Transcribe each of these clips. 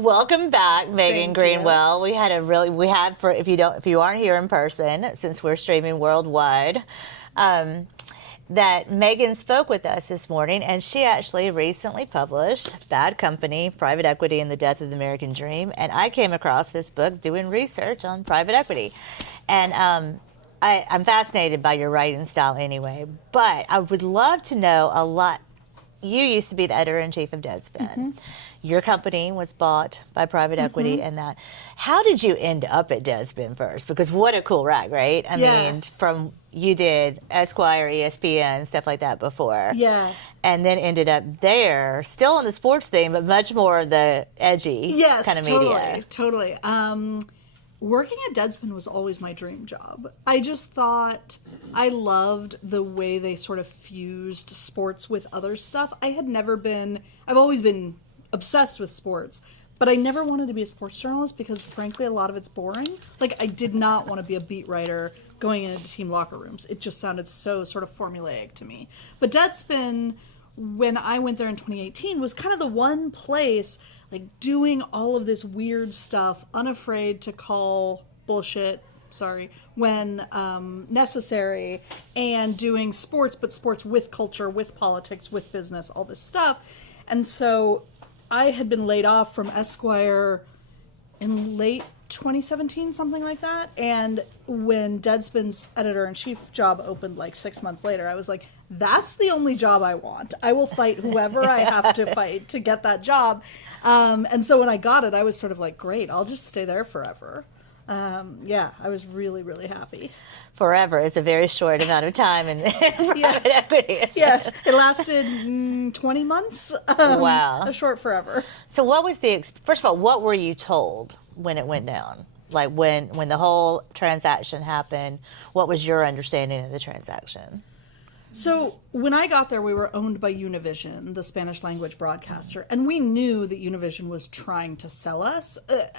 Welcome back, Megan Thank Greenwell. We had for if you aren't here in person, since we're streaming worldwide, that Megan spoke with us this morning, and she actually recently published Bad Company, Private Equity and the Death of the American Dream. And I came across this book doing research on private equity. And I'm fascinated by your writing style anyway, but I would love to know a lot. You used to be the editor-in-chief of Deadspin. Mm-hmm. Your company was bought by private equity and that. How did you end up at Deadspin first? Because what a cool rag, right? I mean, you did Esquire, ESPN, stuff like that before. Yeah. And then ended up there, still on the sports theme, but much more of the edgy kind of media. Totally. Working at Deadspin was always my dream job. I just thought I loved the way they sort of fused sports with other stuff. I've always been obsessed with sports, but I never wanted to be a sports journalist because frankly a lot of it's boring. Like I did not want to be a beat writer going into team locker rooms. It just sounded so sort of formulaic to me. But Deadspin, when I went there in 2018, was kind of the one place like doing all of this weird stuff, unafraid to call bullshit, when necessary, and doing sports, but sports with culture, with politics, with business, all this stuff. And so I had been laid off from Esquire in late 2017, something like that. And when Deadspin's editor-in-chief job opened like 6 months later, I was like, that's the only job I want. I will fight whoever I have to fight to get that job. And so when I got it, I was sort of like, great, I'll just stay there forever. I was really, really happy. Forever is a very short amount of time in private equity. Yes, it lasted 20 months. Wow. A short forever. So what was first of all, what were you told when it went down? Like when the whole transaction happened, what was your understanding of the transaction? So when I got there, we were owned by Univision, the Spanish language broadcaster, and we knew that Univision was trying to sell us.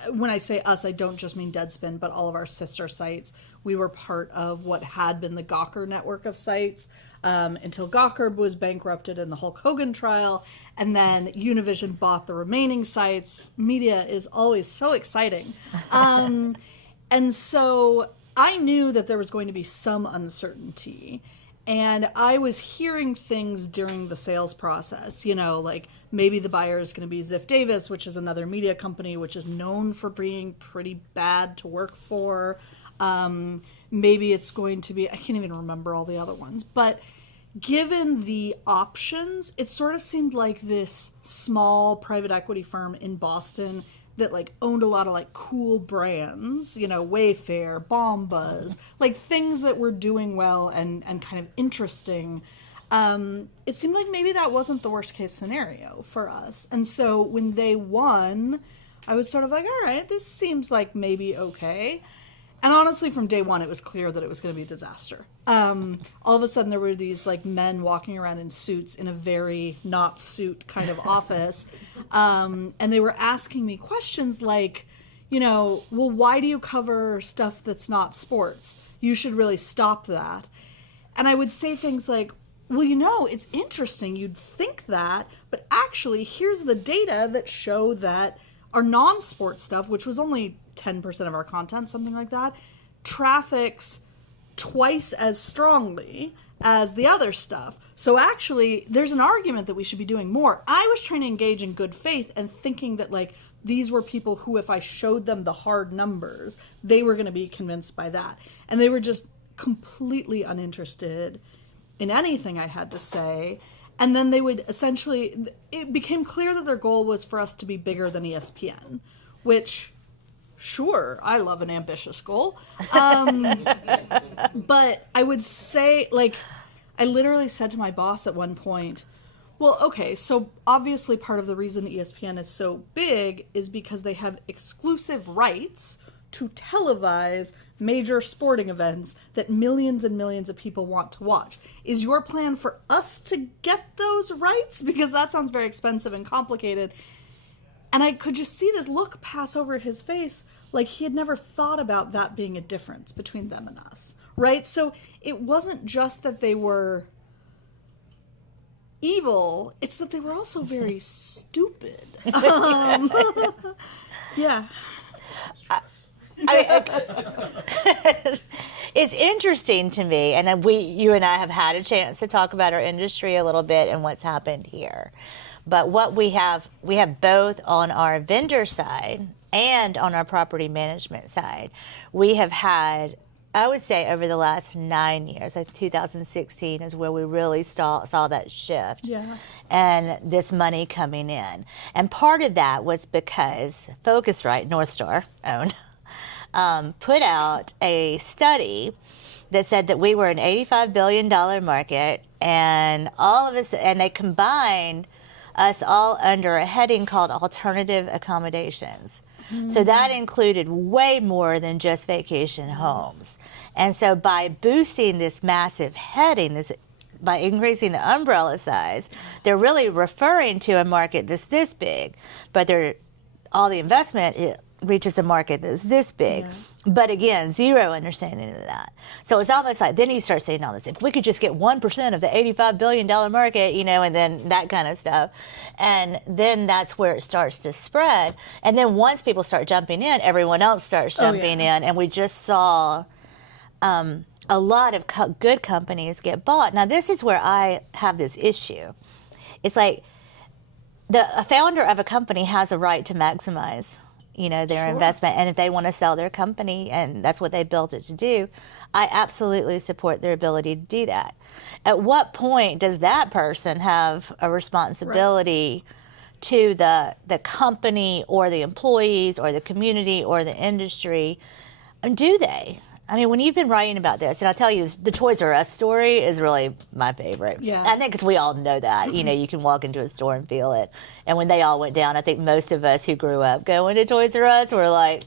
When I say us, I don't just mean Deadspin, but all of our sister sites. We were part of what had been the Gawker network of sites until Gawker was bankrupted in the Hulk Hogan trial, and then Univision bought the remaining sites. Media is always so exciting. And so I knew that there was going to be some uncertainty. And I was hearing things during the sales process, like maybe the buyer is going to be Ziff Davis, which is another media company, which is known for being pretty bad to work for. Maybe it's going to be, I can't even remember all the other ones. But given the options, it sort of seemed like this small private equity firm in Boston that like owned a lot of like cool brands, Wayfair, Bombas, like things that were doing well and kind of interesting. It seemed like maybe that wasn't the worst case scenario for us. And so when they won, I was sort of like, all right, this seems like maybe okay. And honestly, from day one, it was clear that it was going to be a disaster. All of a sudden, there were these like men walking around in suits in a very not suit kind of office. And they were asking me questions like, well, why do you cover stuff that's not sports? You should really stop that. And I would say things like, well, it's interesting. You'd think that, but actually, here's the data that show that our non-sports stuff, which was only 10% of our content, something like that, traffics twice as strongly as the other stuff. So actually, there's an argument that we should be doing more. I was trying to engage in good faith and thinking that like these were people who, if I showed them the hard numbers, they were going to be convinced by that. And they were just completely uninterested in anything I had to say. And then they would essentially, it became clear that their goal was for us to be bigger than ESPN, which, sure, I love an ambitious goal. But I would say, like, I literally said to my boss at one point, well, okay, so obviously part of the reason ESPN is so big is because they have exclusive rights to televise major sporting events that millions and millions of people want to watch. Is your plan for us to get those rights? Because that sounds very expensive and complicated. And I could just see this look pass over his face, like he had never thought about that being a difference between them and us, right? So it wasn't just that they were evil. It's that they were also very stupid. Yeah. It's interesting to me, and you and I have had a chance to talk about our industry a little bit and what's happened here. But what we have both on our vendor side and on our property management side. We have had, I would say, over the last 9 years, like 2016 is where we really saw that shift. Yeah. And this money coming in. And part of that was because Focusrite, North Star owned, put out a study that said that we were an $85 billion market, and all of us, and they combined us all under a heading called alternative accommodations. So that included way more than just vacation homes. And so by boosting this massive heading, by increasing the umbrella size, they're really referring to a market that's this big, but all the investment reaches a market that's this big. Yeah. But again, zero understanding of that. So it's almost like, then you start saying all this, if we could just get 1% of the $85 billion market, and then that kind of stuff. And then that's where it starts to spread. And then once people start jumping in, everyone else starts jumping in. And we just saw a lot of good companies get bought. Now, this is where I have this issue. It's like a founder of a company has a right to maximize their investment. And if they want to sell their company and that's what they built it to do, I absolutely support their ability to do that. At what point does that person have a responsibility to the company or the employees or the community or the industry? And do they? I mean, when you've been writing about this, and I'll tell you, the Toys R Us story is really my favorite. Yeah. I think because we all know that. You can walk into a store and feel it. And when they all went down, I think most of us who grew up going to Toys R Us were like,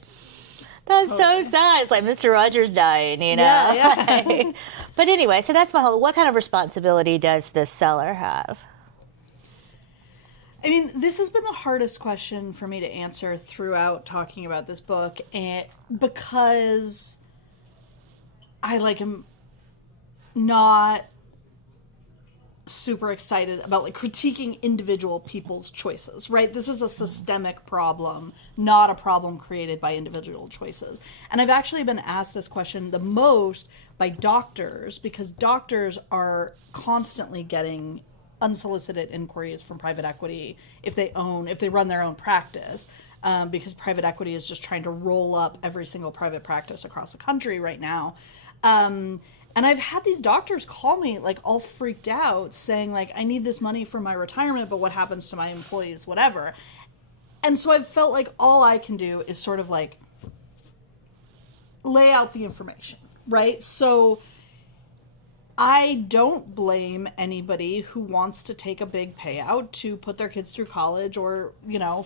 that's so sad. It's like Mr. Rogers dying, Yeah. But anyway, so that's my whole, what kind of responsibility does the seller have? I mean, this has been the hardest question for me to answer throughout talking about this book, and because I am not super excited about critiquing individual people's choices, right? This is a systemic problem, not a problem created by individual choices. And I've actually been asked this question the most by doctors, because doctors are constantly getting unsolicited inquiries from private equity if they run their own practice. Because private equity is just trying to roll up every single private practice across the country right now. And I've had these doctors call me all freaked out saying I need this money for my retirement, but what happens to my employees, whatever. And so I've felt like all I can do is sort of lay out the information, right? So I don't blame anybody who wants to take a big payout to put their kids through college or,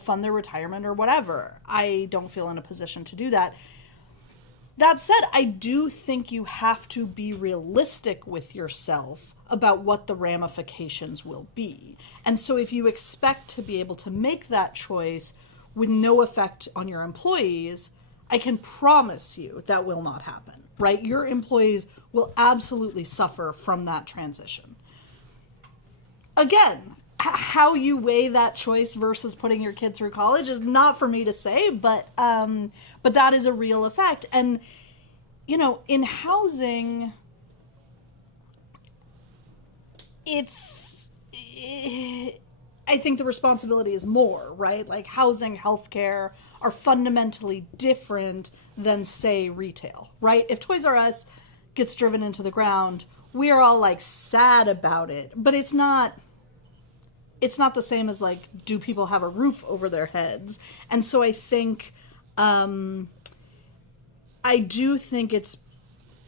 fund their retirement or whatever. I don't feel in a position to do that. That said, I do think you have to be realistic with yourself about what the ramifications will be. And so if you expect to be able to make that choice with no effect on your employees, I can promise you that will not happen, right? Your employees will absolutely suffer from that transition. Again, how you weigh that choice versus putting your kid through college is not for me to say, but that is a real effect. And, in housing, I think the responsibility is more, right? Housing, healthcare are fundamentally different than, say, retail, right? If Toys R Us gets driven into the ground, we are all sad about it, but it's not the same as do people have a roof over their heads? And so I think, I do think it's,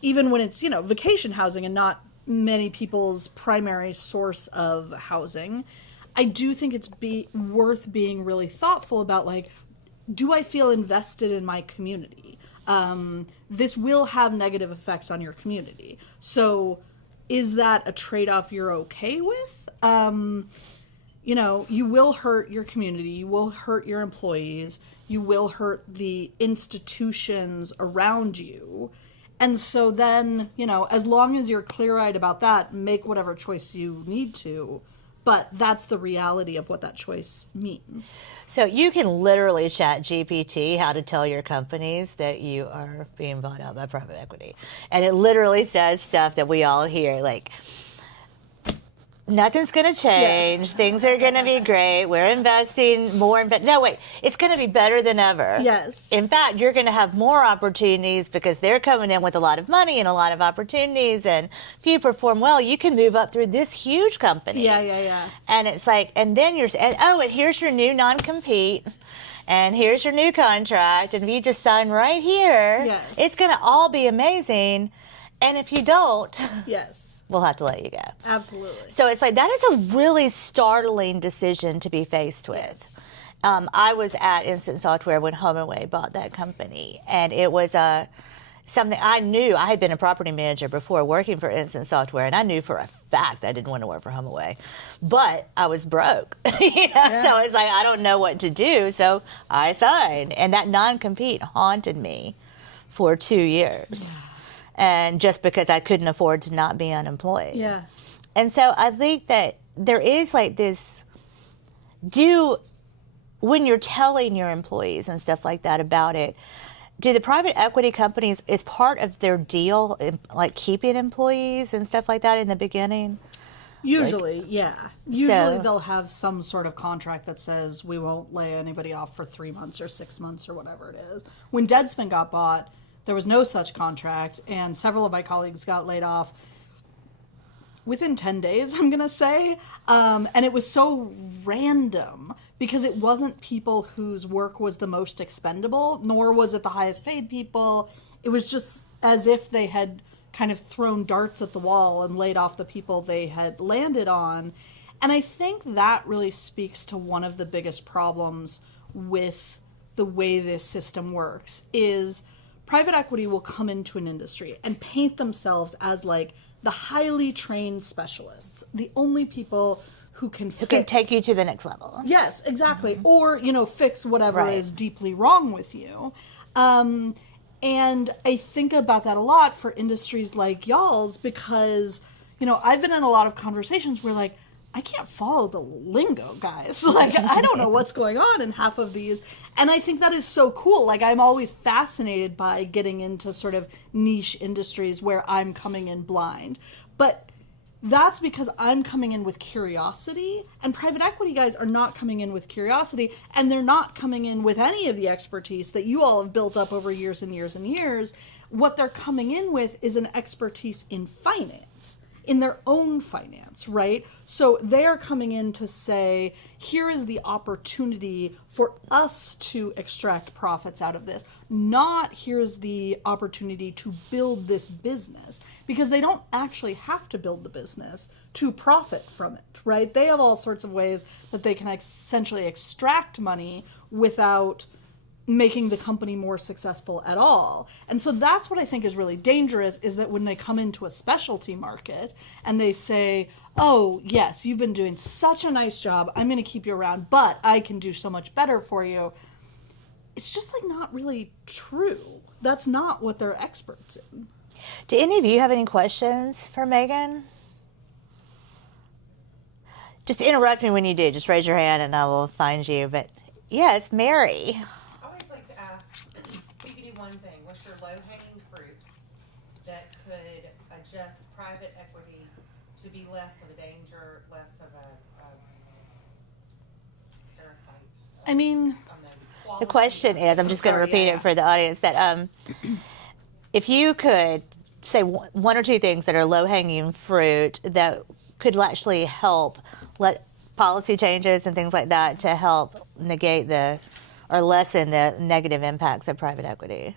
even when it's, vacation housing and not many people's primary source of housing, I do think it's worth being really thoughtful about, do I feel invested in my community? This will have negative effects on your community. So is that a trade-off you're okay with? You will hurt your community, you will hurt your employees, you will hurt the institutions around you. And so then, as long as you're clear-eyed about that, make whatever choice you need to. But that's the reality of what that choice means. So you can literally chat GPT how to tell your companies that you are being bought out by private equity. And it literally says stuff that we all hear, like, nothing's going to change. Yes. Things are going to be great. We're investing more. No, wait. It's going to be better than ever. Yes. In fact, you're going to have more opportunities because they're coming in with a lot of money and a lot of opportunities. And if you perform well, you can move up through this huge company. Yeah. And it's like, and then and here's your new non-compete. And here's your new contract. And if you just sign right here, yes, it's going to all be amazing. And if you don't, yes, we'll have to let you go. Absolutely. So it's like, that is a really startling decision to be faced with. Yes. I was at Instant Software when HomeAway bought that company, and it was something I knew. I had been a property manager before working for Instant Software, and I knew for a fact I didn't want to work for HomeAway. But I was broke, So it's like, I don't know what to do, so I signed. And that non-compete haunted me for 2 years. Yeah. And just because I couldn't afford to not be unemployed. Yeah. And so I think that there is like this, when you're telling your employees and stuff like that about it, do the private equity companies, is part of their deal, like keeping employees and stuff like that in the beginning? Usually, yeah. Usually they'll have some sort of contract that says we won't lay anybody off for 3 months or 6 months or whatever it is. When Deadspin got bought, there was no such contract, and several of my colleagues got laid off within 10 days, I'm going to say. And it was so random because it wasn't people whose work was the most expendable, nor was it the highest paid people. It was just as if they had kind of thrown darts at the wall and laid off the people they had landed on. And I think that really speaks to one of the biggest problems with the way this system works is private equity will come into an industry and paint themselves as like the highly trained specialists, the only people who can take you to the next level. Yes, exactly. Mm-hmm. Or, fix whatever is deeply wrong with you. And I think about that a lot for industries like y'all's because, I've been in a lot of conversations where like, I can't follow the lingo, guys. Like, I don't know what's going on in half of these. And I think that is so cool. Like, I'm always fascinated by getting into sort of niche industries where I'm coming in blind. But that's because I'm coming in with curiosity, and private equity guys are not coming in with curiosity, and they're not coming in with any of the expertise that you all have built up over years and years and years. What they're coming in with is an expertise in finance. In their own finance, right? So they're coming in to say, here is the opportunity for us to extract profits out of this, not here's the opportunity to build this business, because they don't actually have to build the business to profit from it, right? They have all sorts of ways that they can essentially extract money without making the company more successful at all. And so that's what I think is really dangerous, is that when they come into a specialty market and they say, oh, yes, you've been doing such a nice job, I'm going to keep you around, but I can do so much better for you. It's just like not really true. That's not what they're experts in. Do any of you have any questions for Megan? Just interrupt me when you do. Just raise your hand and I will find you. But yes, Mary. One thing, what's your low-hanging fruit that could adjust private equity to be less of a danger, less of a parasite? I mean, the question is, I'm just going to repeat it for the audience, that if you could say one or two things that are low-hanging fruit that could actually help let policy changes and things like that to help negate or lessen the negative impacts of private equity.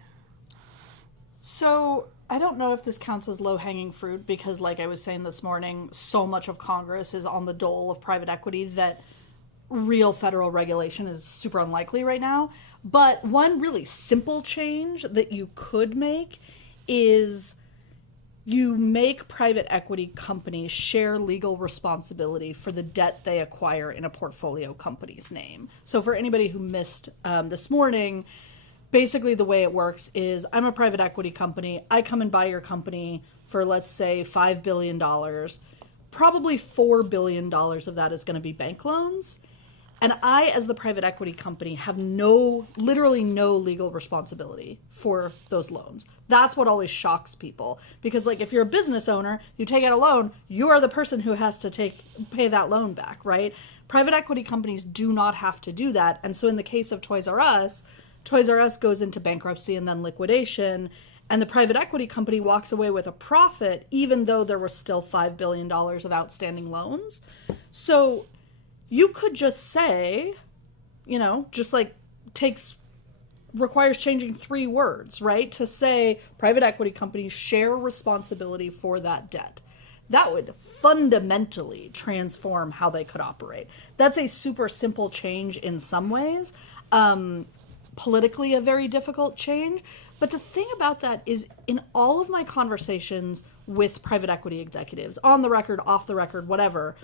So I don't know if this counts as low-hanging fruit because, like I was saying this morning, so much of Congress is on the dole of private equity that real federal regulation is super unlikely right now. But one really simple change that you could make is you make private equity companies share legal responsibility for the debt they acquire in a portfolio company's name. So for anybody who missed this morning, basically the way it works is I'm a private equity company. I come and buy your company for, let's say, $5 billion. probably $4 billion of that is going to be bank loans. And I, as the private equity company, have literally no legal responsibility for those loans. That's what always shocks people. Because, like, if you're a business owner, you take out a loan, you are the person who has to pay that loan back, right? Private equity companies do not have to do that. And so in the case of Toys R Us goes into bankruptcy and then liquidation. And the private equity company walks away with a profit, even though there was still $5 billion of outstanding loans. So you could just say, just like requires changing 3 words, right? To say private equity companies share responsibility for that debt. That would fundamentally transform how they could operate. That's a super simple change in some ways. Politically a very difficult change. But the thing about that is, in all of my conversations with private equity executives, on the record, off the record, whatever,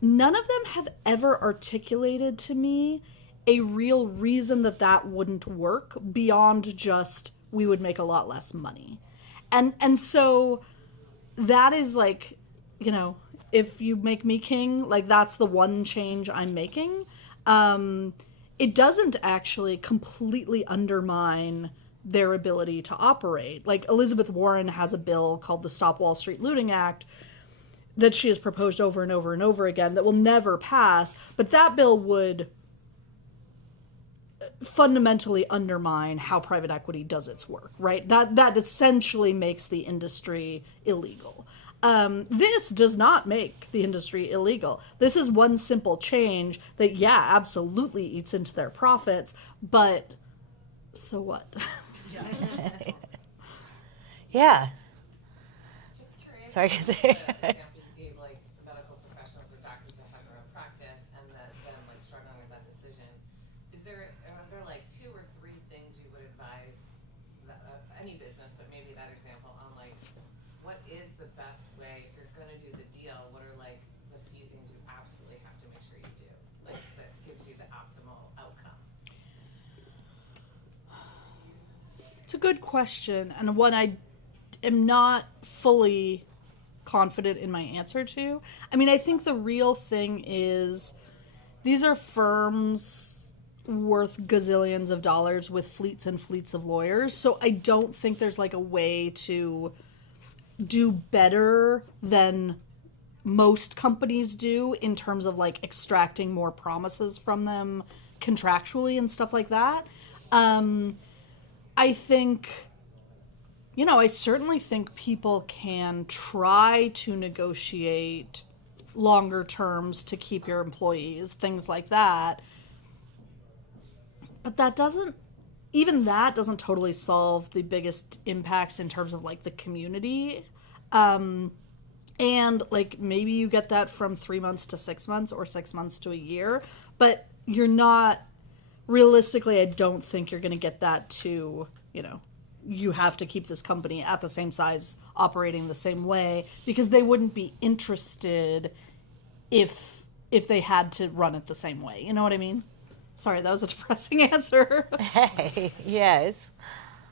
none of them have ever articulated to me a real reason that wouldn't work beyond just we would make a lot less money. And so that is like, if you make me king, like that's the one change I'm making. It doesn't actually completely undermine their ability to operate. Like Elizabeth Warren has a bill called the Stop Wall Street Looting Act that she has proposed over and over and over again that will never pass, but that bill would fundamentally undermine how private equity does its work, right? That essentially makes the industry illegal. This does not make the industry illegal. This is one simple change that, absolutely eats into their profits, but so what? Yeah. Just curious. Sorry. The example you gave, like medical professionals or doctors that have their own practice and that then like struggling with that decision. Are there like 2 or 3 things you would advise any business, but maybe that example on like what is the best way if you're going to do the deal? What are like the few things you absolutely have to make sure you do, like that gives you the optimal outcome? It's a good question, and one I am not fully confident in my answer to. I mean, I think the real thing is these are firms worth gazillions of dollars with fleets and fleets of lawyers, so I don't think there's like a way to do better than most companies do in terms of like extracting more promises from them contractually and stuff like that. I think, I certainly think people can try to negotiate longer terms to keep your employees, things like that. But that doesn't totally solve the biggest impacts in terms of like the community. And like maybe you get that from 3 months to 6 months or 6 months to a year, but you're not, realistically, I don't think you're going to get that to, you have to keep this company at the same size, operating the same way, because they wouldn't be interested if they had to run it the same way. You know what I mean? Sorry, that was a depressing answer. Hey, yes.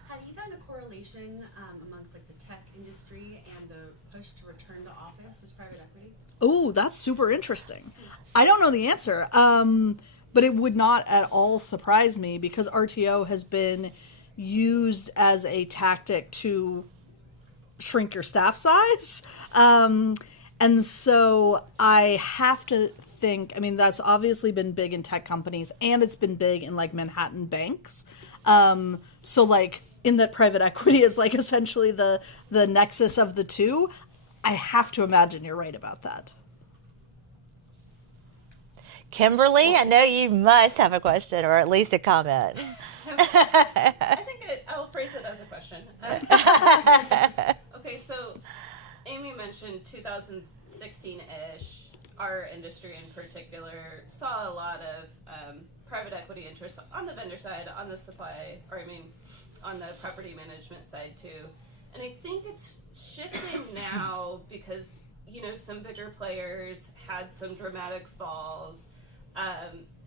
Have you found a correlation amongst like the tech industry and the push to return to office with private equity? Oh, that's super interesting. I don't know the answer, but it would not at all surprise me because RTO has been used as a tactic to shrink your staff size. And so I have to think, I mean, that's obviously been big in tech companies and it's been big in like Manhattan banks. So like in that private equity is like essentially the nexus of the two. I have to imagine you're right about that. Kimberly, I know you must have a question or at least a comment. I think I'll phrase it as a question. Okay, so Amy mentioned 2016-ish, our industry in particular saw a lot of private equity interest on the vendor side, on the on the property management side too. And I think it's shifting now because, some bigger players had some dramatic falls.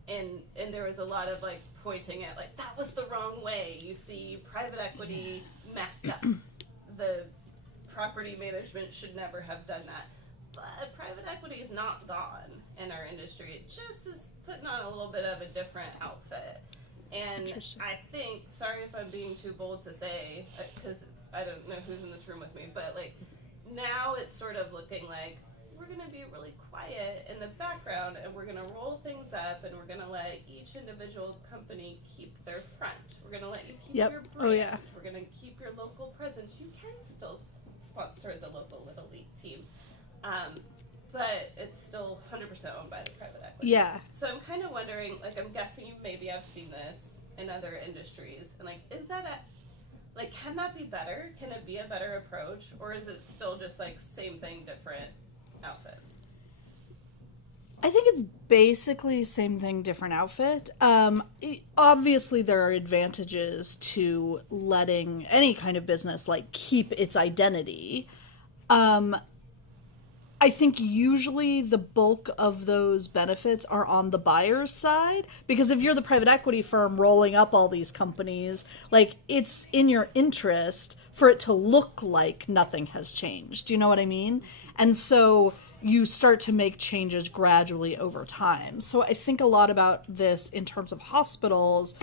And there was a lot of like pointing at like that was the wrong way. You see, private equity messed up. The property management should never have done that. but private equity is not gone in our industry. It just is putting on a little bit of a different outfit. And I think, sorry if I'm being too bold to say, because I don't know who's in this room with me, but like now it's sort of looking like we're going to be really quiet in the background and we're going to roll things up and we're going to let each individual company keep their front. We're going to let you keep your brand. We're going to keep your local presence. You can still sponsor the local Little League team. But it's still 100% owned by the private equity. Yeah. So I'm kind of wondering, like, I'm guessing you maybe have seen this in other industries. And, like, is that can that be better? Can it be a better approach? Or is it still just, like, same thing, different outfit? I think it's basically same thing, different outfit. Obviously, there are advantages to letting any kind of business, like, keep its identity. I think usually the bulk of those benefits are on the buyer's side, because if you're the private equity firm rolling up all these companies, like, it's in your interest for it to look like nothing has changed. Do you know what I mean? And so you start to make changes gradually over time. So I think a lot about this in terms of hospitals.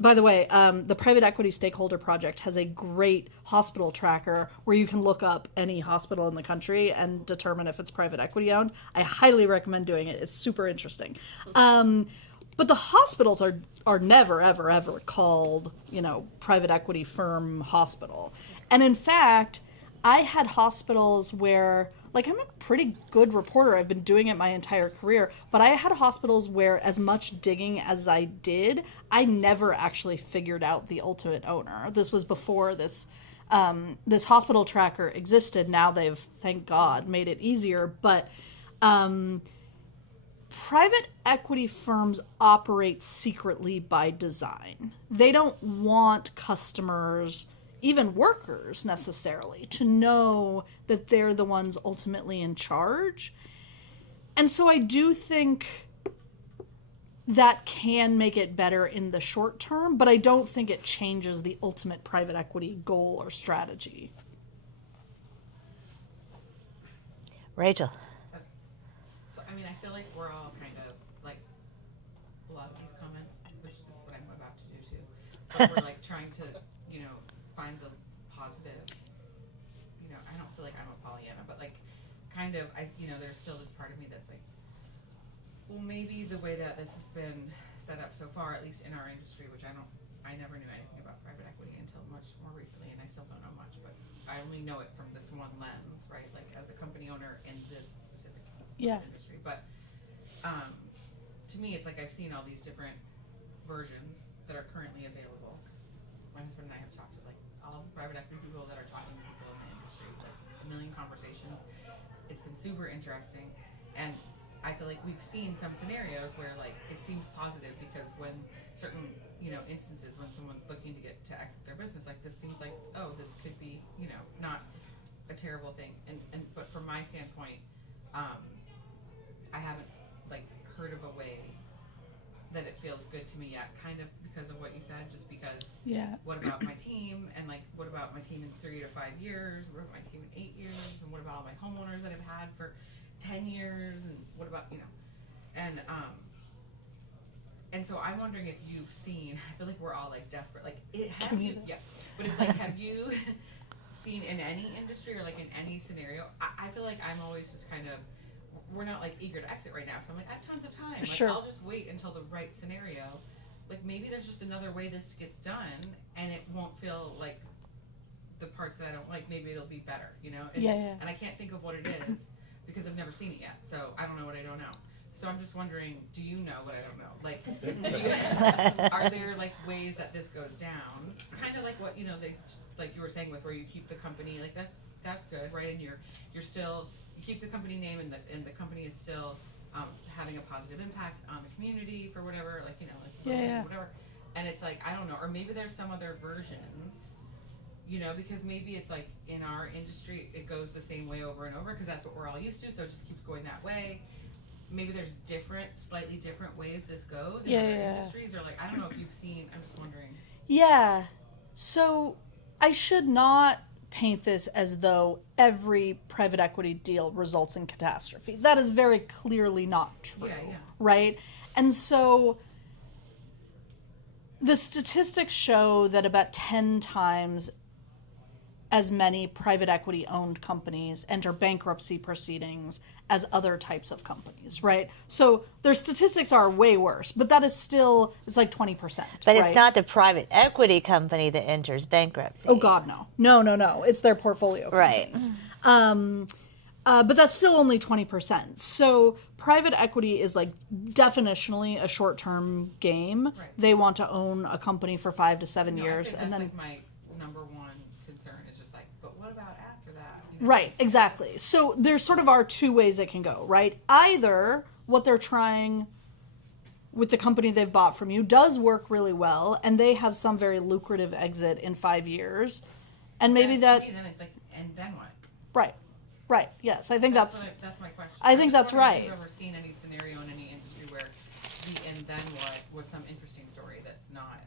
By the way, the Private Equity Stakeholder Project has a great hospital tracker where you can look up any hospital in the country and determine if it's private equity owned. I highly recommend doing it. It's super interesting. But the hospitals are never, ever, ever called, private equity firm hospital. And in fact, I had hospitals where, like, I'm a pretty good reporter. I've been doing it my entire career. But I had hospitals where, as much digging as I did, I never actually figured out the ultimate owner. This was before this hospital tracker existed. Now they've, thank God, made it easier. But private equity firms operate secretly by design. They don't want customers, even workers necessarily, to know that they're the ones ultimately in charge. And so I do think that can make it better in the short term, but I don't think it changes the ultimate private equity goal or strategy. Rachel. So, I mean, I feel like we're all kind of, like, a lot of these comments, which is what I'm about to do too, but we're, like, trying to, find the positive. I don't feel like I'm a Pollyanna, but, like, kind of, there's still this part of me that's like, well, maybe the way that this has been set up so far, at least in our industry, which I never knew anything about private equity until much more recently, and I still don't know much, but I only know it from this one lens, right? Like, as a company owner in this specific industry. But to me, it's like I've seen all these different versions that are currently available. My husband and I have talked to, like, all of the private equity people that are talking to people in the industry, like, a million conversations. It's been super interesting, and I feel like we've seen some scenarios where, like, it seems positive because when certain, instances when someone's looking to exit their business, like, this seems like, oh, this could be, not a terrible thing. But from my standpoint, I haven't, like, heard of a way that it feels good to me yet, kind of because of what you said, just because what about my team, and, like, what about my team in 3 to 5 years, what about my team in 8 years, and what about all my homeowners that I've had for 10 years, and what about, and so I'm wondering if you've seen, I feel like we're all, like, desperate, like, but it's like, have you seen in any industry or, like, in any scenario, I feel like I'm always just kind of, we're not, like, eager to exit right now, so I'm like, I have tons of time, like, Sure. I'll just wait until the right scenario, like, maybe there's just another way this gets done, and it won't feel like the parts that I don't like, maybe it'll be better, and I can't think of what it is, because I've never seen it yet, so I don't know what I don't know. So I'm just wondering, do you know what I don't know? Like, are there, like, ways that this goes down? Kind of like what, like you were saying with where you keep the company, like, that's good, right? And you're still, you keep the company name, and the company is still having a positive impact on the community for whatever, like, whatever. And it's like, I don't know, or maybe there's some other versions, because maybe it's like in our industry, it goes the same way over and over because that's what we're all used to, so it just keeps going that way. Maybe there's slightly different ways this goes in other industries, or, like, I don't know if you've seen, I'm just wondering. Yeah. So I should not paint this as though every private equity deal results in catastrophe. That is very clearly not true, right? And so the statistics show that about 10 times as many private equity owned companies enter bankruptcy proceedings as other types of companies, right? So their statistics are way worse, but that is still, it's like 20%. But right? it's not the private equity company that enters bankruptcy. Oh God, no. No. It's their portfolio companies. Right. But that's still only 20%. So private equity is like definitionally a short-term game. Right. They want to own a company for 5 to 7 No, years, I'd say and that's then like my number one concern. It's just like, but what about after that? You know? right, exactly. So there sort of are two ways it can go, right? Either what they're trying with the company they've bought from you does work really well, and they have some very lucrative exit in 5 years, and maybe Then that to me, then it's like, and then what? right. Yes, I think that's That's my question. I think just that's wondering right. If you've ever seen any scenario in any industry where the and then what was some interesting story that's not.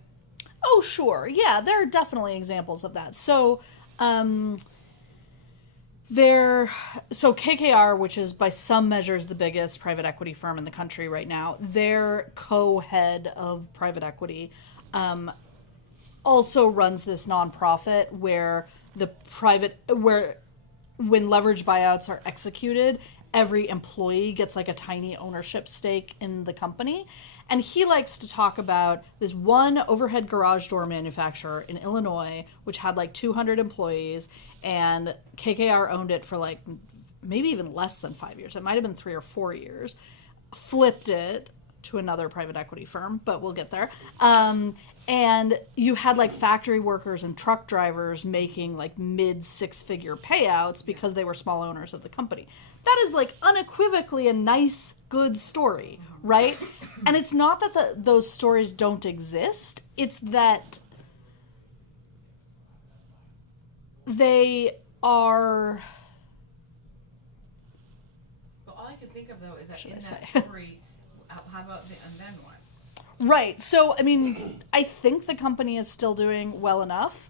Oh, sure. Yeah, there are definitely examples of that. So, KKR, which is by some measures the biggest private equity firm in the country right now, their co-head of private equity also runs this nonprofit where when leverage buyouts are executed, every employee gets like a tiny ownership stake in the company. And he likes to talk about this one overhead garage door manufacturer in Illinois, which had like 200 employees, and KKR owned it for like maybe even less than 5 years. It might have been 3 or 4 years. Flipped it to another private equity firm, but we'll get there. And you had like factory workers and truck drivers making like mid 6-figure payouts because they were small owners of the company. That is like unequivocally a nice, good story, right? And it's not that those stories don't exist. It's that they are... But all I could think of though is that Should in I that say? story, how about the and then what? Right. So, I mean, I think the company is still doing well enough.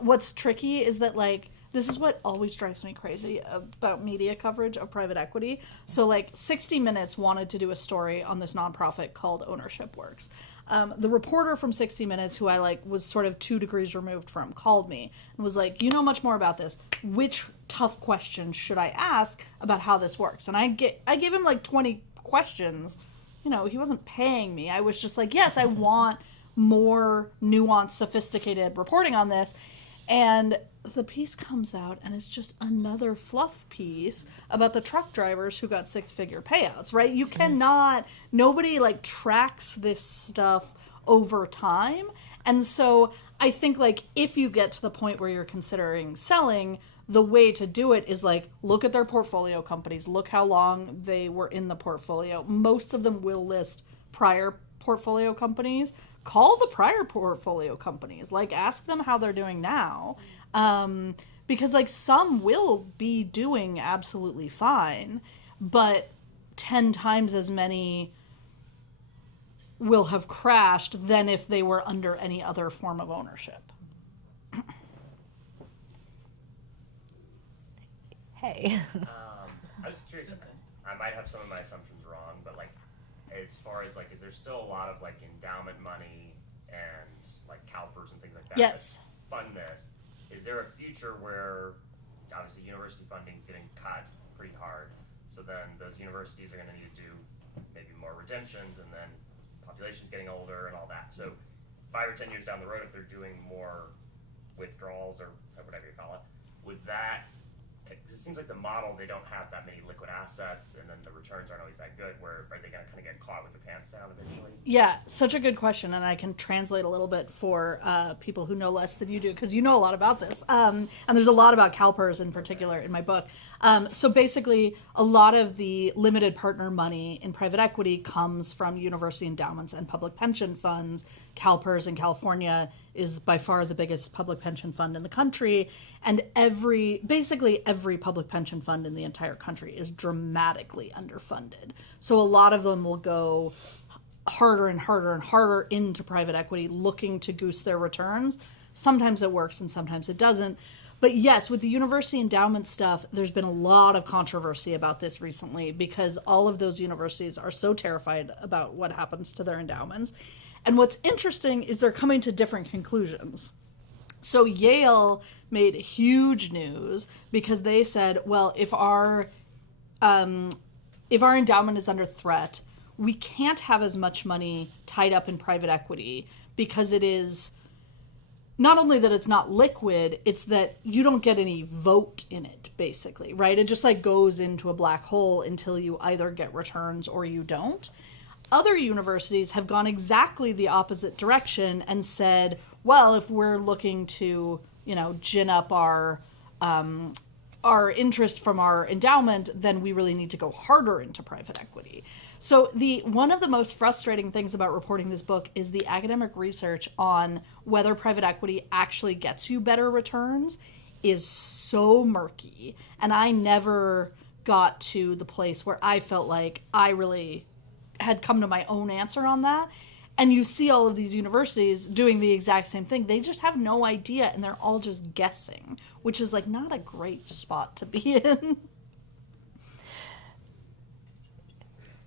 What's tricky is that, like, this is what always drives me crazy about media coverage of private equity. So, like, 60 Minutes wanted to do a story on this nonprofit called Ownership Works. The reporter from 60 Minutes, who I, like, was sort of 2 degrees removed from, called me and was like, you know much more about this. Which tough questions should I ask about how this works? And I gave him, like, 20 questions. You know, he wasn't paying me. I was just like, yes, I want more nuanced, sophisticated reporting on this. And the piece comes out and it's just another fluff piece about the truck drivers who got 6-figure payouts, right? You cannot, nobody like tracks this stuff over time. And so I think like if you get to the point where you're considering selling, the way to do it is like look at their portfolio companies, look how long they were in the portfolio. Most of them will list prior portfolio companies. Call the prior portfolio companies, like ask them how they're doing now, because like some will be doing absolutely fine, but 10 times as many will have crashed than if they were under any other form of ownership. Hey. I was curious. I might have some of my assumptions wrong, but like, as far as like, is there still a lot of like endowment money and like CalPERS and things like that? Yes. That fund this. Is there a future where obviously university funding is getting cut pretty hard, so then those universities are going to need to do maybe more redemptions, and then population's getting older and all that. So 5 or 10 years down the road, if they're doing more withdrawals or whatever you call it, would that? It seems like the model, they don't have that many liquid assets, and then the returns aren't always that good. Where are they going to kind of get caught with the pants down eventually? Yeah, such a good question, and I can translate a little bit for people who know less than you do, because you know a lot about this. And there's a lot about CalPERS in particular in my book. So basically, a lot of the limited partner money in private equity comes from university endowments and public pension funds. CalPERS in California is by far the biggest public pension fund in the country, and basically every public pension fund in the entire country is dramatically underfunded. So a lot of them will go harder and harder and harder into private equity looking to goose their returns. Sometimes it works and sometimes it doesn't. But yes, with the university endowment stuff, there's been a lot of controversy about this recently because all of those universities are so terrified about what happens to their endowments. And what's interesting is they're coming to different conclusions. So Yale made huge news because they said, well, if our endowment is under threat, we can't have as much money tied up in private equity because it is not only that it's not liquid, it's that you don't get any vote in it, basically, right? It just like goes into a black hole until you either get returns or you don't. Other universities have gone exactly the opposite direction and said, well, if we're looking to, gin up our interest from our endowment, then we really need to go harder into private equity. So one of the most frustrating things about reporting this book is the academic research on whether private equity actually gets you better returns is so murky. And I never got to the place where I felt like I really had come to my own answer on that. And you see all of these universities doing the exact same thing. They just have no idea and they're all just guessing, which is like not a great spot to be in.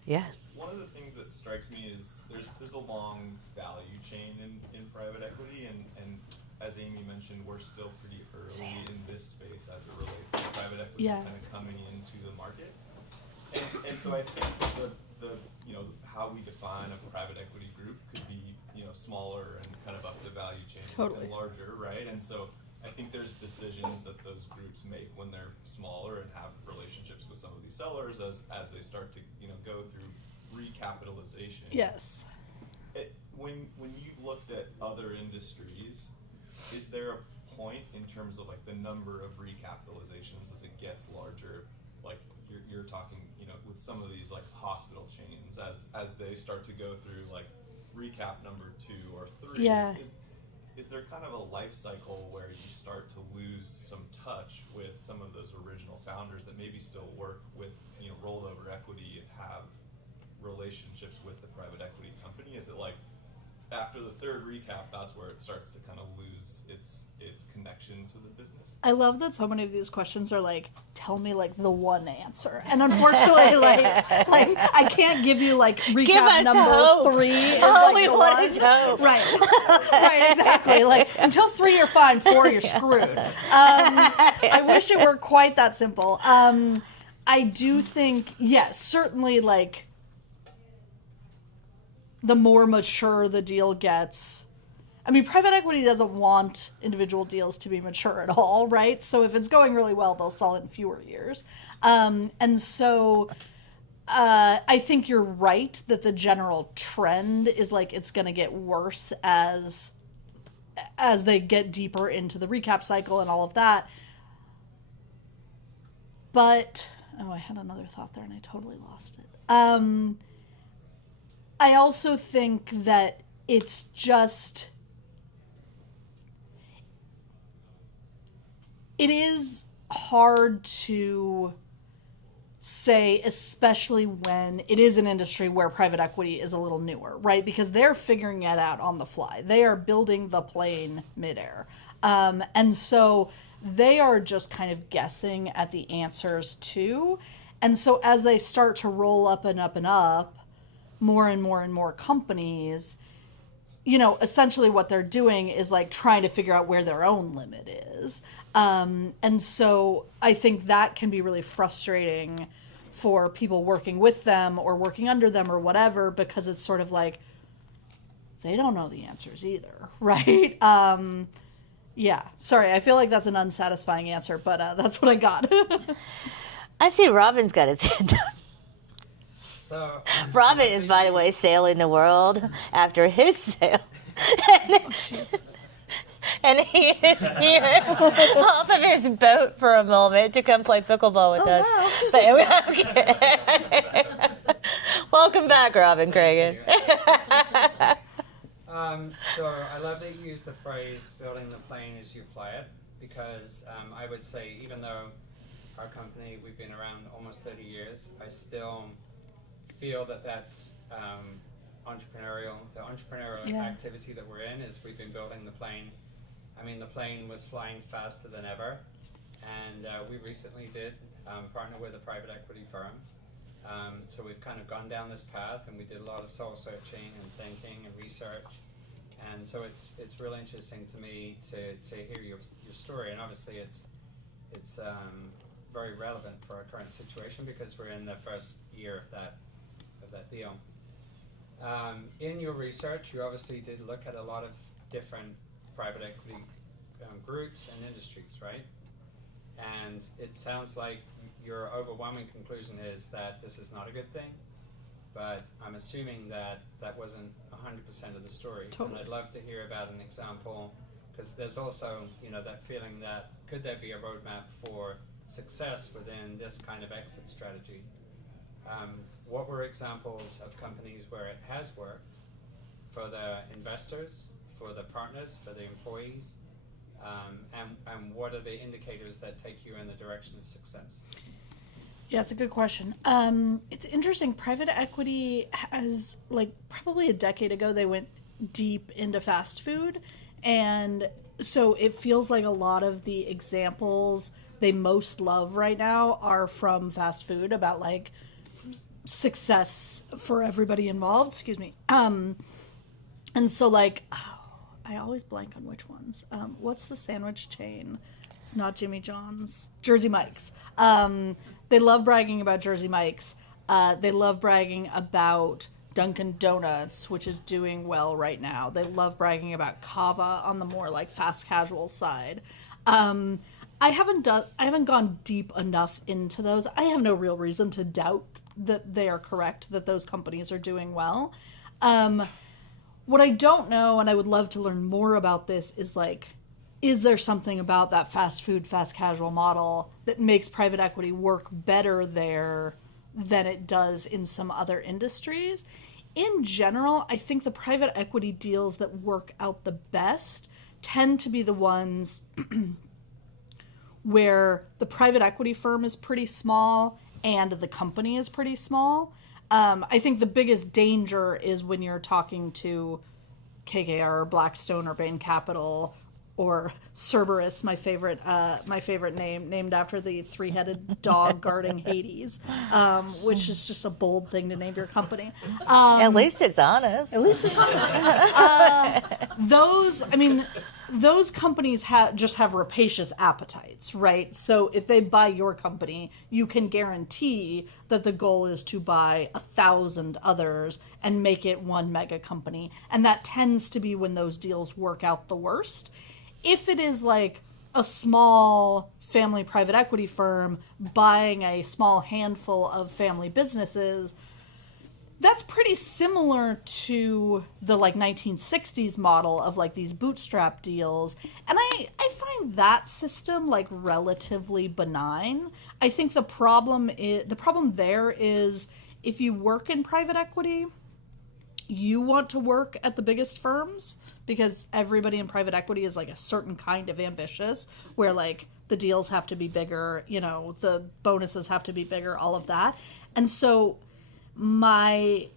Yeah. One of the things that strikes me is there's a long value chain in private equity, and as Amy mentioned, we're still pretty early in this space as it relates to private equity kind of coming into the market. And so I think the how we define a private equity group could be smaller and kind of up the value chain and larger, right? And so I think there's decisions that those groups make when they're smaller and have relationships with some of these sellers as they start to go through recapitalization. Yes. When you've looked at other industries, is there a point in terms of like the number of recapitalizations as it gets larger? Like you're talking, with some of these like hospital chains as they start to go through like recap number 2 or 3. Yeah. Is there kind of a life cycle where you start to lose some touch with some of those original founders that maybe still work with rolled over equity and have relationships with the private equity company? Is it like after the third recap, that's where it starts to kind of lose its connection to the business? I love that so many of these questions are like, tell me like the one answer. And unfortunately, like I can't give you like recap number hope. 3 is All like we the want one. is hope. Right, exactly. Like until 3 you're fine, 4 you're screwed. I wish it were quite that simple. I do think, yes, certainly like the more mature the deal gets. I mean, private equity doesn't want individual deals to be mature at all, right? So if it's going really well, they'll sell it in fewer years. And so I think you're right that the general trend is like it's going to get worse as they get deeper into the recap cycle and all of that. But, I had another thought there and I totally lost it. I also think that it's just... It is hard to say, especially when it is an industry where private equity is a little newer, right? Because they're figuring it out on the fly. They are building the plane midair. And so they are just kind of guessing at the answers too. And so as they start to roll up and up and up, more and more and more companies, essentially what they're doing is like trying to figure out where their own limit is. And so I think that can be really frustrating for people working with them or working under them or whatever, because it's sort of like, they don't know the answers either, right? Yeah, sorry, I feel like that's an unsatisfying answer, but that's what I got. I see Robin's got his hand up. So Robin is, by the way, sailing the world after his sail. And he is here off of his boat for a moment to come play pickleball with us. Wow. But okay. Welcome back, Robin Cragen. So I love that you use the phrase "building the plane as you fly it," because I would say, even though our company, we've been around almost 30 years, I still feel that that's entrepreneurial. The entrepreneurial activity that we're in is we've been building the plane. I mean, the plane was flying faster than ever, and we recently did partner with a private equity firm. So we've kind of gone down this path, and we did a lot of soul searching and thinking and research. And so it's really interesting to me to hear your story, and obviously it's very relevant for our current situation because we're in the first year of that deal. In your research, you obviously did look at a lot of different private equity groups and industries, right? And it sounds like your overwhelming conclusion is that this is not a good thing, but I'm assuming that that wasn't 100% of the story. Totally. And I'd love to hear about an example, because there's also, that feeling that could there be a roadmap for success within this kind of exit strategy? What were examples of companies where it has worked for the investors, for the partners, for the employees, and what are the indicators that take you in the direction of success? Yeah, it's a good question. It's interesting. Private equity has, probably a decade ago, they went deep into fast food. And so it feels like a lot of the examples they most love right now are from fast food about, success for everybody involved. Excuse me. And so, I always blank on which ones. What's the sandwich chain? It's not Jimmy John's. Jersey Mike's. They love bragging about Jersey Mike's. They love bragging about Dunkin' Donuts, which is doing well right now. They love bragging about Kava on the more fast casual side. I haven't gone deep enough into those. I have no real reason to doubt that they are correct, that those companies are doing well. What I don't know, and I would love to learn more about this, is there something about that fast food, fast casual model that makes private equity work better there than it does in some other industries? In general, I think the private equity deals that work out the best tend to be the ones where the private equity firm is pretty small and the company is pretty small. I think the biggest danger is when you're talking to KKR or Blackstone or Bain Capital or Cerberus, my favorite name, named after the three-headed dog guarding Hades, which is just a bold thing to name your company. At least it's honest. Those companies have rapacious appetites, right? So if they buy your company, you can guarantee that the goal is to buy 1,000 others and make it one mega company. And that tends to be when those deals work out the worst. If it is a small family private equity firm buying a small handful of family businesses, that's pretty similar to the 1960s model of these bootstrap deals. And I find that system relatively benign. I think the problem there is if you work in private equity, you want to work at the biggest firms because everybody in private equity is a certain kind of ambitious where the deals have to be bigger, the bonuses have to be bigger, all of that. And so my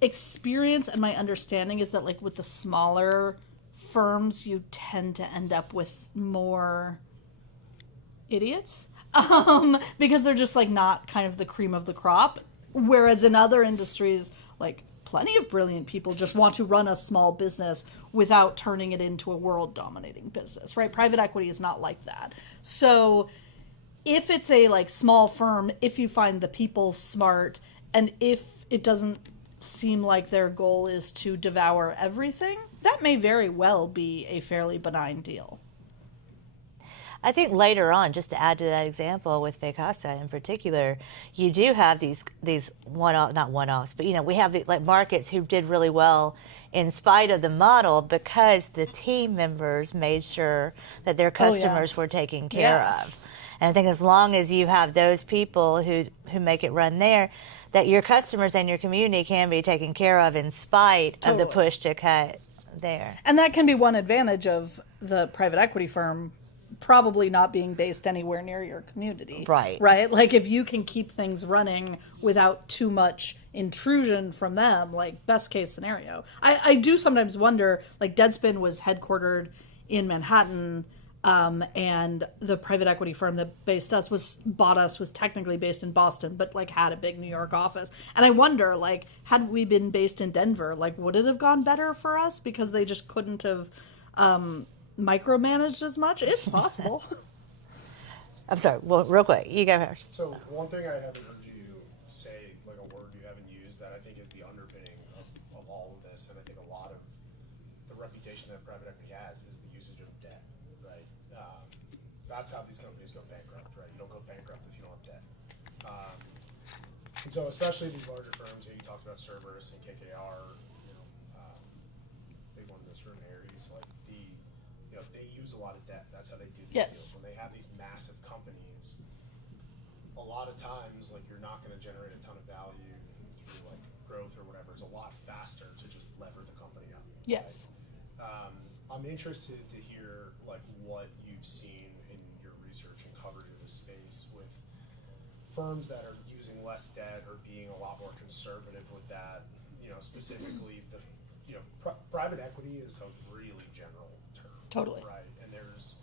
experience and my understanding is that with the smaller firms, you tend to end up with more idiots because they're just not kind of the cream of the crop. Whereas in other industries, plenty of brilliant people just want to run a small business without turning it into a world-dominating business, right? Private equity is not like that. So if it's a small firm, if you find the people smart, and if it doesn't seem like their goal is to devour everything, that may very well be a fairly benign deal. I think later on, just to add to that example with Picasa in particular, you do have these not one-offs, but we have markets who did really well in spite of the model because the team members made sure that their customers were taken care of. And I think as long as you have those people who make it run there, that your customers and your community can be taken care of in spite of the push to cut there. And that can be one advantage of the private equity firm probably not being based anywhere near your community. Right. Right? If you can keep things running without too much intrusion from them, best case scenario. I do sometimes wonder, Deadspin was headquartered in Manhattan. And the private equity firm that bought us was technically based in Boston, but like had a big New York office. And I wonder, like, had we been based in Denver, like, would it have gone better for us because they just couldn't have micromanaged as much? It's possible. I'm sorry. Well, real quick, you go first. So one thing I haven't heard you say, like a word you haven't used, that I think is the underpinning of all of this, and I think a lot of the reputation that private equity has is the usage of debt, right? That's how these companies go bankrupt, right? You don't go bankrupt if you don't have debt. And so especially these larger firms, you talked about Cerberus and KKR, big one in this room, Ares, like they use a lot of debt. That's how they do these deals. When they have these massive companies, a lot of times, like, you're not going to generate a ton of value through like growth or whatever. It's a lot faster to just lever the company up. Yes. Right? I'm interested to hear like what you've seen in your research and coverage of this space with firms that are using less debt or being a lot more conservative with that. Specifically private equity is a really general term. Totally. Right. And there's,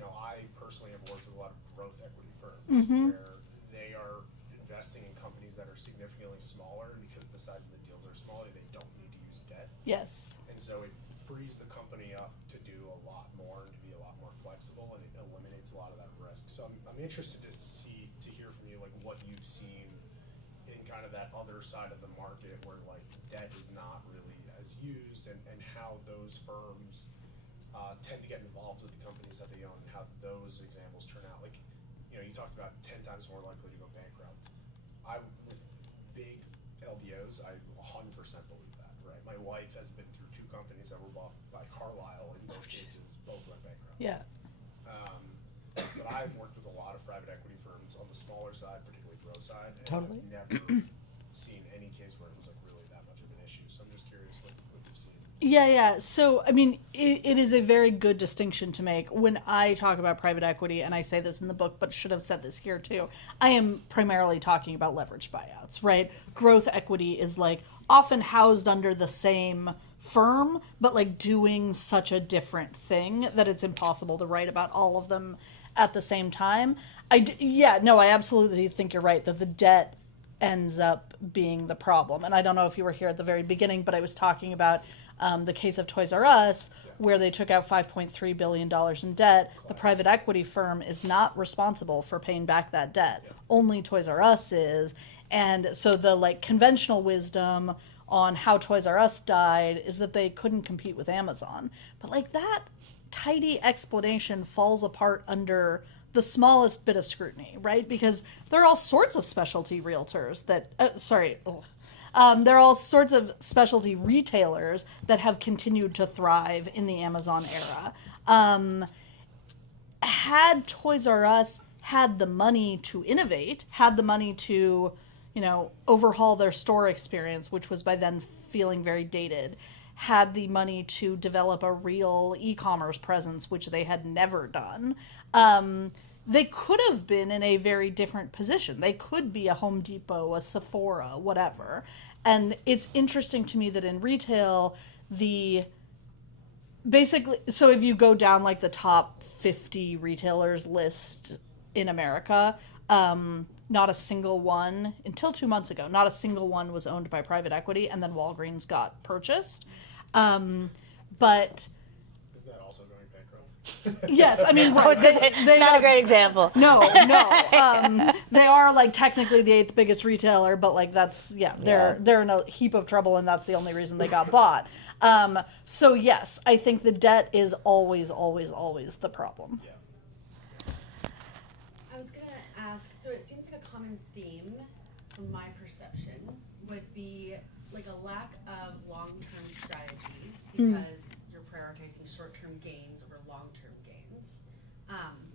I personally have worked with a lot of growth equity firms where they are investing in companies that are significantly smaller because the size of the deals are smaller. They don't need to use debt. Yes. And so it frees the company up to do a lot more and to be a lot more flexible, and it eliminates a lot of that risk. So I'm interested to hear from you, like, what you've seen in kind of that other side of the market where like debt is not really as used, and how those firms tend to get involved with the companies that they own, and how those examples turn out. Like, you talked about 10 times more likely to go bankrupt. With big LBOs, I 100% believe that, right? My wife has been through 2 companies that were bought by Carlyle. In both cases, both went bankrupt. Yeah. But I've worked with a lot of private equity firms on the smaller side, particularly growth side, and Totally. I've never seen any case where it was like really that much of an issue. So I'm just curious what you've seen. Yeah. So, I mean, it is a very good distinction to make. When I talk about private equity, and I say this in the book, but should have said this here too, I am primarily talking about leveraged buyouts, right? Growth equity is like often housed under the same firm, but like doing such a different thing that it's impossible to write about all of them at the same time. I absolutely think you're right that the debt ends up being the problem. And I don't know if you were here at the very beginning, but I was talking about the case of Toys R Us, where they took out $5.3 billion in debt. The private equity firm is not responsible for paying back that debt. Only Toys R Us is. And so the like conventional wisdom on how Toys R Us died is that they couldn't compete with Amazon. But like that tidy explanation falls apart under the smallest bit of scrutiny, right? Because there are all sorts of specialty realtors that, there are all sorts of specialty retailers that have continued to thrive in the Amazon era. Had Toys R Us had the money to innovate, had the money to, overhaul their store experience, which was by then feeling very dated, had the money to develop a real e-commerce presence, which they had never done, they could have been in a very different position. They could be a Home Depot, a Sephora, whatever. And it's interesting to me that in retail, so if you go down like the top 50 retailers list in America, not a single one, until 2 months ago, not a single one was owned by private equity, and then Walgreens got purchased. But Is that also going bankrupt? yes, I mean, I was gonna say, not a great example. No. They are like technically the 8th biggest retailer, but like they're in a heap of trouble, and that's the only reason they got bought. So yes, I think the debt is always, always, always the problem. Yeah. I was gonna ask, so it seems like a common theme from my perception would be like a lack of long-term strategy because you're prioritizing short-term gains over long-term gains,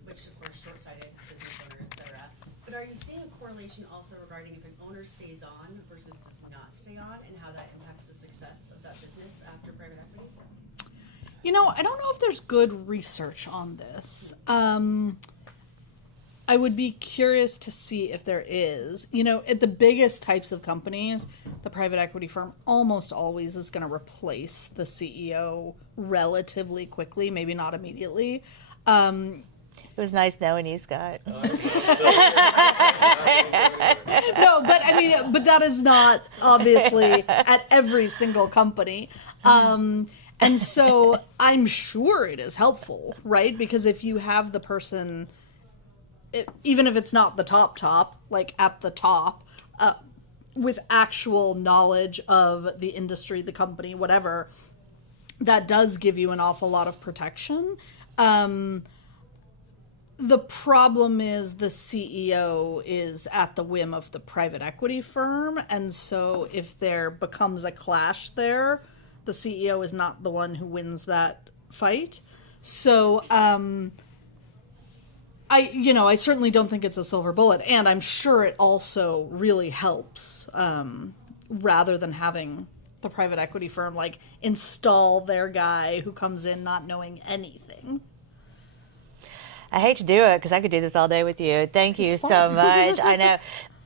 which of course short-sighted business owner, etc. But are you seeing a correlation also regarding if an owner stays on versus does not stay on, and how that impacts the success of that business after private equity? I don't know if there's good research on this. I would be curious to see if there is. You know, at the biggest types of companies, the private equity firm almost always is going to replace the CEO relatively quickly, maybe not immediately. It was nice knowing you, Scott. No, but I mean, but that is not obviously at every single company. And so I'm sure it is helpful, right? Because if you have the person, even if it's not the top, like at the top, with actual knowledge of the industry, the company, whatever, that does give you an awful lot of protection. The problem is the CEO is at the whim of the private equity firm. And so if there becomes a clash there, the CEO is not the one who wins that fight. So I certainly don't think it's a silver bullet. And I'm sure it also really helps rather than having the private equity firm like install their guy who comes in not knowing anything. I hate to do it because I could do this all day with you. Thank you so much. I know.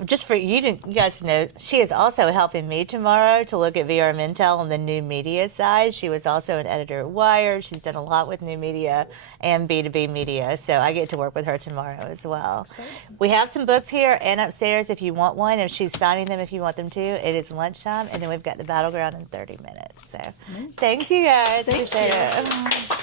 Just for you guys to know, she is also helping me tomorrow to look at VR Mintel on the new media side. She was also an editor at Wired. She's done a lot with new media and B2B media. So I get to work with her tomorrow as well. We have some books here and upstairs if you want one. If she's signing them if you want them to. It is lunchtime. And then we've got the Battleground in 30 minutes. So thanks, you guys. Appreciate it.